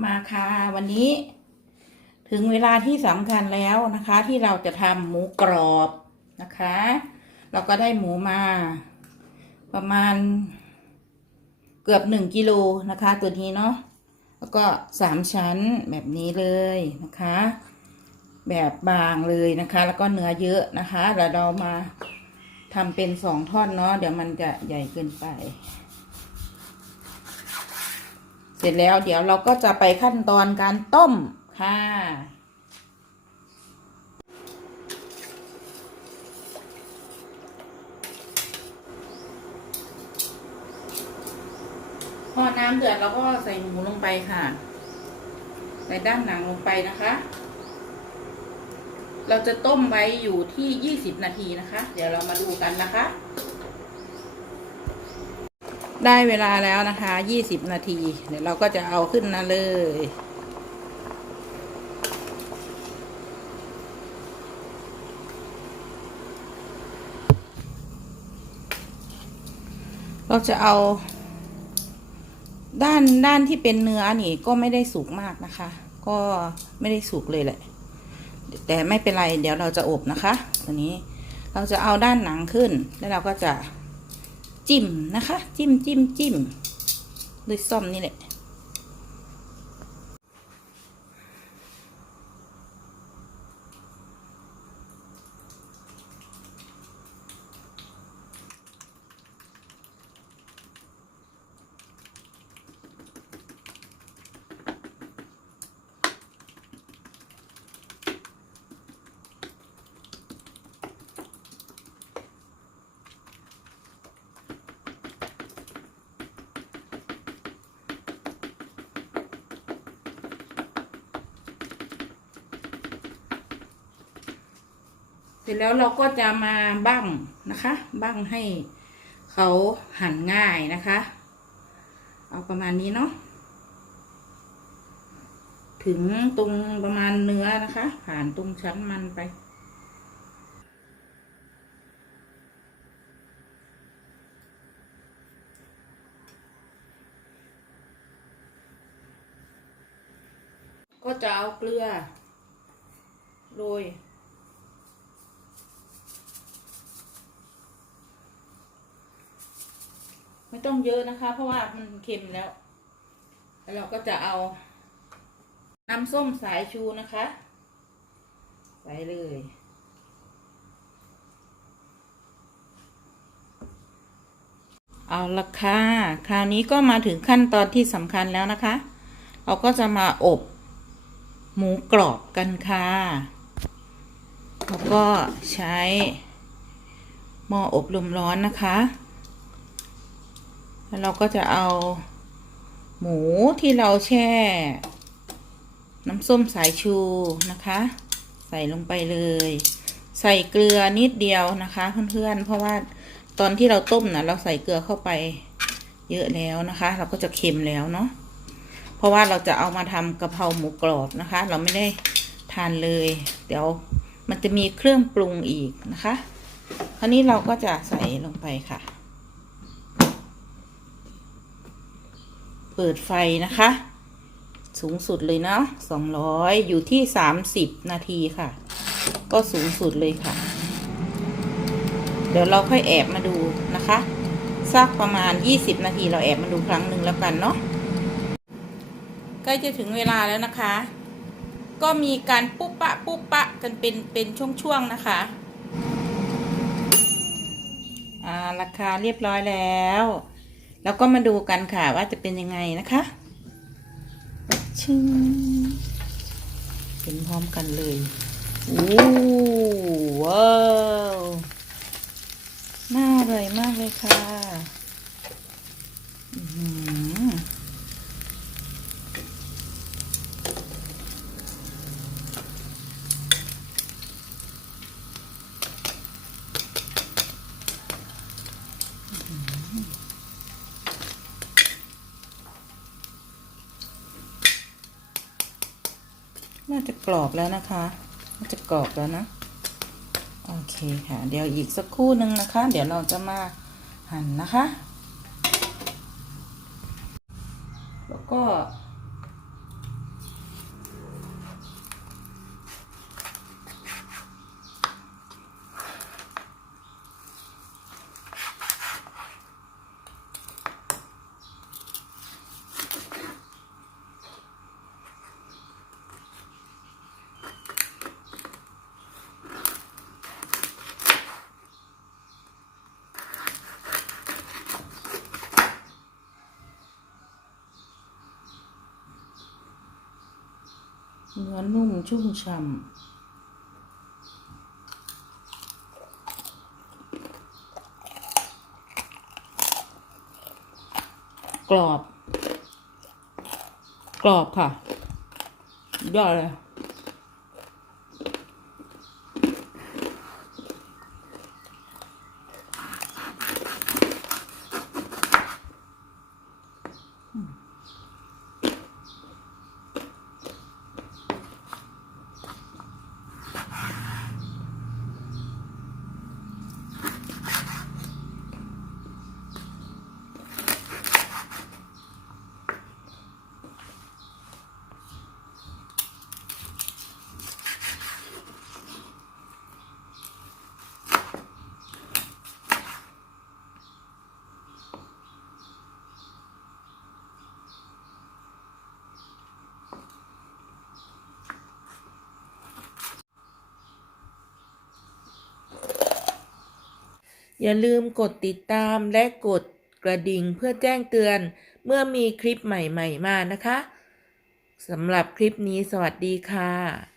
มาค่ะวันนี้ ถึงเวลาที่สำคัญแล้วนะคะ ที่เราจะทำหมูกรอบนะคะ เราก็ได้หมูมา ประมาณเกือบหนึ่งกิโลนะคะ ตัวนี้เนาะแล้วก็สามชั้นแบบนี้เลยนะคะ แบบบางเลยนะคะ แล้วก็เนื้อเยอะนะคะเดี๋วเรามาทำเป็นสองท่อนเนาะเดี๋ยวมันจะใหญ่เกินไป เสร็จแล้วเดี๋ยวเราก็จะไปขั้นตอนการต้มค่ะ พอน้ำเดือดเราก็ใส่หมูลงไปค่ะ ใส่ด้านหนังลงไปนะคะ เราจะต้มไว้อยู่ที่ 20 นาทีนะคะ เดี๋ยวเรามาดูกันนะคะ ได้เวลาแล้วนะคะยี่สิบนาที เดี๋ยวเราก็จะเอาขึ้นนะเลย เราจะเอา ด้านด้านที่เป็นเนื้อนี่ก็ไม่ได้สุกมากนะคะ ก็ไม่ได้สุกเลยแหละ แต่ไม่เป็นไร เดี๋ยวเราจะอบนะคะ ตัวนี้ เราจะเอาด้านหนังขึ้น แล้วเราก็จะ จิ้มนะคะ จิ้มจิ้มจิ้มด้วยซ่อมนี่แหละ ร็จแล้วเราก็จะมาบั้งนะคะ บั้งให้เขาหั่นง่ายนะคะ เอาประมาณนี้เนาะถึงตรงประมาณเนื้อนะคะ ผ่านตรงชั้นมันไป ก็จะเอาเกลือโรย ไม่ต้องเยอะนะคะ เพราะว่ามันเค็มแล้ว แล้วเราก็จะเอา น้ำส้มสายชูนะคะไปเลย เอาละค่ะ คราวนี้ก็มาถึงขั้นตอนที่สำคัญแล้วนะคะ เราก็จะมาอบหมูกรอบกันค่ะเราก็ใช้หม้ออบลมร้อนนะคะ แล้วเราก็จะเอาหมูที่เราแช่ น้ำส้มสายชูนะคะ ใส่ลงไปเลย ใส่เกลือนิดเดียวนะคะเพื่อนๆเพราะว่าตอนที่เราต้มนะเราใส่เกลือเข้าไปเยอะแล้วนะคะ เราก็จะเค็มแล้วเนาะเพราะว่าเราจะเอามาทำกระเพราหมูกรอบนะคะ เราไม่ได้ทานเลย เดี๋ยวมันจะมีเครื่องปรุงอีกนะคะ คราวนี้เราก็จะใส่ลงไปค่ะ เปิดไฟนะคะ สูงสุดเลยเนาะสองร้อยอยู่ที่สามสิบนาทีค่ะ ก็สูงสุดเลยค่ะ เดี๋ยวเราค่อยแอบมาดูนะคะสักประมาณยี่สิบนาทีเราแอบมาดูครั้งหนึ่งแล้วกันเนาะใกล้จะถึงเวลาแล้วนะคะ ก็มีการปุ๊บปะปุ๊บปะกันเป็นเป็นช่วงๆนะคะอ่าราคาเรียบร้อยแล้ว แล้วก็มาดูกันค่ะว่าจะเป็นยังไงนะคะชึ้งเห็นพร้อมกันเลยโอ้ว้าวน่าอร่อยมากเลยค่ะ น่าจะกรอบแล้วนะคะ น่าจะกรอบแล้วนะ โอเคค่ะ เดี๋ยวอีกสักครู่หนึ่งนะคะ เดี๋ยวเราจะมาหั่นนะคะ แล้วก็้อนุ่มชุ่มฉ่ำกรอบ กรอบค่ะ ยอดเลย อย่าลืมกดติดตามและกดกระดิ่งเพื่อแจ้งเตือน เมื่อมีคลิปใหม่ ๆ มานะคะสำหรับคลิปนี้สวัสดีค่ะ